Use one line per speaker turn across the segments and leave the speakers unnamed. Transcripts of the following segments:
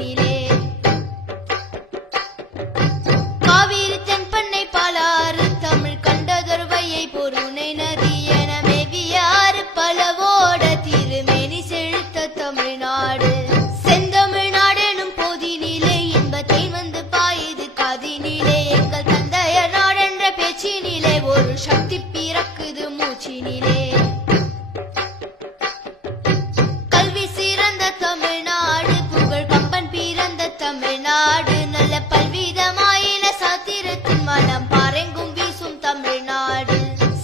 பிறக்குது மூச்சினிலே காவிரி தென்பண்ணை பாலாறு தமிழ் கண்டதொரு வையை பொருணை நதி என மேவியாறு பலவோட திருமேனி செழுத்த தமிழ்நாடு. செந்தமிழ்நாடெனும் போதினிலே இன்பத்தை வந்து பாயுது காதினிலே. எங்கள் தந்தைய நாடென்ற பேச்சினிலே ஒரு சக்தி பிறக்குது மூச்சினிலே. தமிழ்நாடு நல்ல பல்விதமாயின சாத்திரத்தின் மனம் பாரெங்கும் வீசும் தமிழ்நாடு.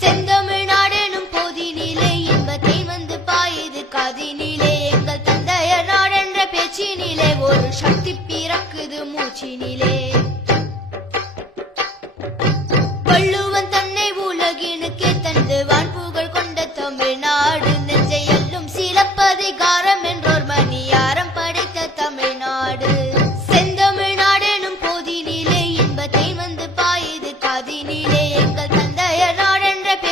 செந்தமிழ்நாடெனும் போதினிலே இன்பத்தை வந்து பாயுது காதினிலே. எங்கள் தந்தைய நாடென்ற பேச்சினிலே ஒரு சக்தி பிறக்குது மூச்சினிலே. வள்ளுவன் தன்னை உலகினுக்கே தந்து வான்புகள் கொண்ட தமிழ்நாடு.